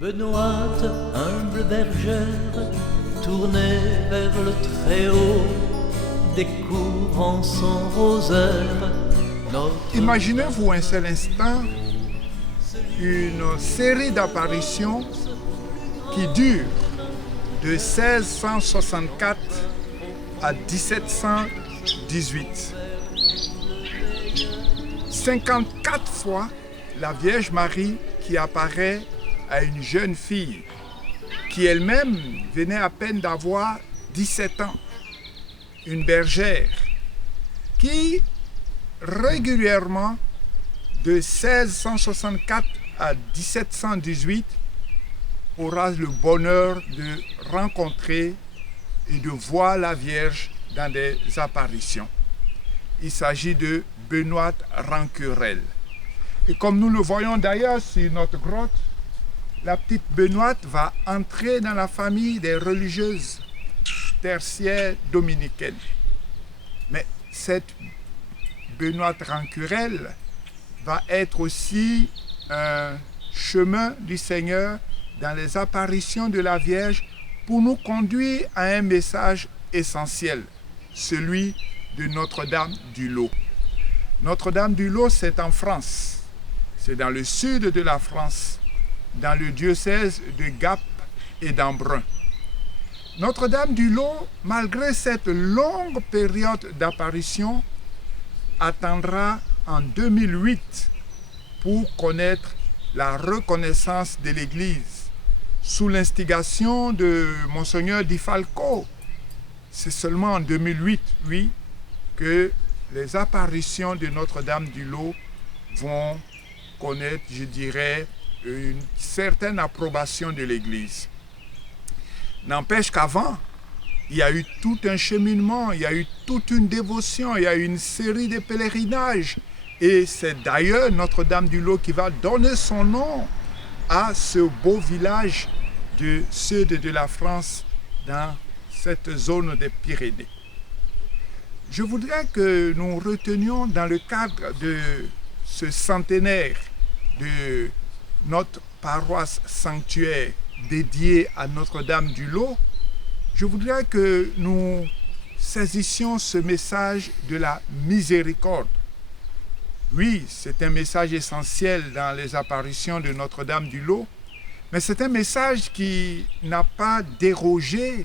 Benoîte, humble bergère, tournée vers le Très-Haut, découvrant son rosaire. Imaginez-vous un seul instant une série d'apparitions qui dure de 1664 à 1718. 54 fois la Vierge Marie qui apparaît à une jeune fille qui elle-même venait à peine d'avoir 17 ans, une bergère qui régulièrement de 1664 à 1718 aura le bonheur de rencontrer et de voir la Vierge dans des apparitions. Il s'agit de Benoîte Rancurel. Et comme nous le voyons d'ailleurs sur notre grotte, la petite Benoîte va entrer dans la famille des religieuses tertiaires dominicaines. Mais cette Benoîte Rancurel va être aussi un chemin du Seigneur dans les apparitions de la Vierge pour nous conduire à un message essentiel, celui de Notre-Dame du Lot. Notre-Dame du Lot, c'est en France. C'est dans le sud de la France, dans le diocèse de Gap et d'Embrun. Notre-Dame du Lot, malgré cette longue période d'apparition, attendra en 2008 pour connaître la reconnaissance de l'Église sous l'instigation de Monseigneur Di Falco. C'est seulement en 2008, oui, que les apparitions de Notre-Dame du Lot vont connaître, je dirais, une certaine approbation de l'Église. N'empêche qu'avant, il y a eu tout un cheminement, il y a eu toute une dévotion, il y a eu une série de pèlerinages. Et c'est d'ailleurs Notre-Dame du Lot qui va donner son nom à ce beau village du sud de la France, dans cette zone des Pyrénées. Je voudrais que nous retenions dans le cadre de ce centenaire de notre paroisse sanctuaire dédiée à Notre-Dame du Lot, je voudrais que nous saisissions ce message de la miséricorde. Oui, c'est un message essentiel dans les apparitions de Notre-Dame du Lot, mais c'est un message qui n'a pas dérogé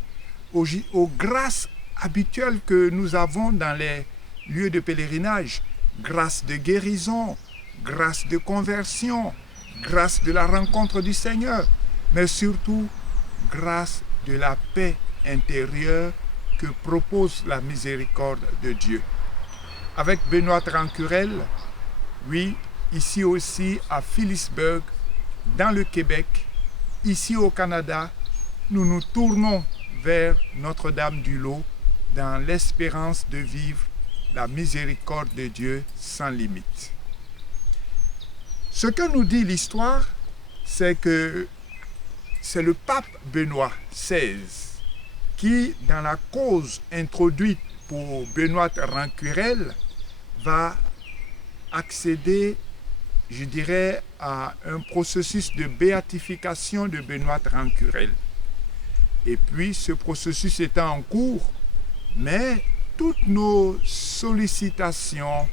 aux grâces habituelles que nous avons dans les lieux de pèlerinage. Grâce de guérison, grâce de conversion, grâce de la rencontre du Seigneur, mais surtout grâce de la paix intérieure que propose la miséricorde de Dieu. Avec Benoîte Rancurel, oui, ici aussi à Phillipsburg, dans le Québec, ici au Canada, nous nous tournons vers Notre-Dame du Lot dans l'espérance de vivre la miséricorde de Dieu sans limite. Ce que nous dit l'histoire, c'est que c'est le pape Benoît XVI qui, dans la cause introduite pour Benoît Rancurel, va accéder, je dirais, à un processus de béatification de Benoît Rancurel. Et puis, ce processus étant en cours, mais toutes nos sollicitations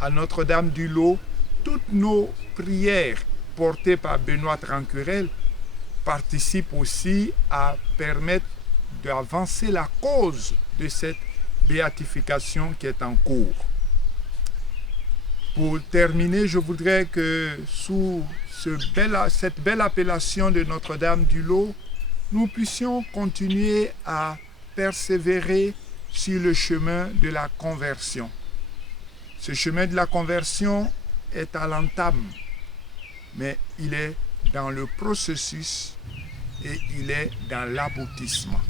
à Notre-Dame du Lot, toutes nos prières portées par Benoît Rancurel participent aussi à permettre d'avancer la cause de cette béatification qui est en cours. Pour terminer, je voudrais que sous cette belle appellation de Notre-Dame du Lot, nous puissions continuer à persévérer sur le chemin de la conversion. Ce chemin de la conversion est à l'entame, mais il est dans le processus et il est dans l'aboutissement.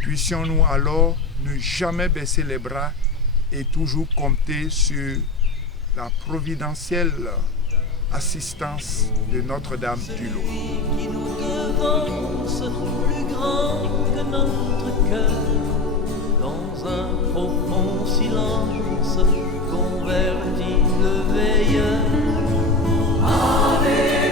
Puissions-nous alors ne jamais baisser les bras et toujours compter sur la providentielle assistance de Notre-Dame du Lot. Qui nous devance, plus grand que notre cœur, dans un profond silence, convertit le veilleur. Ave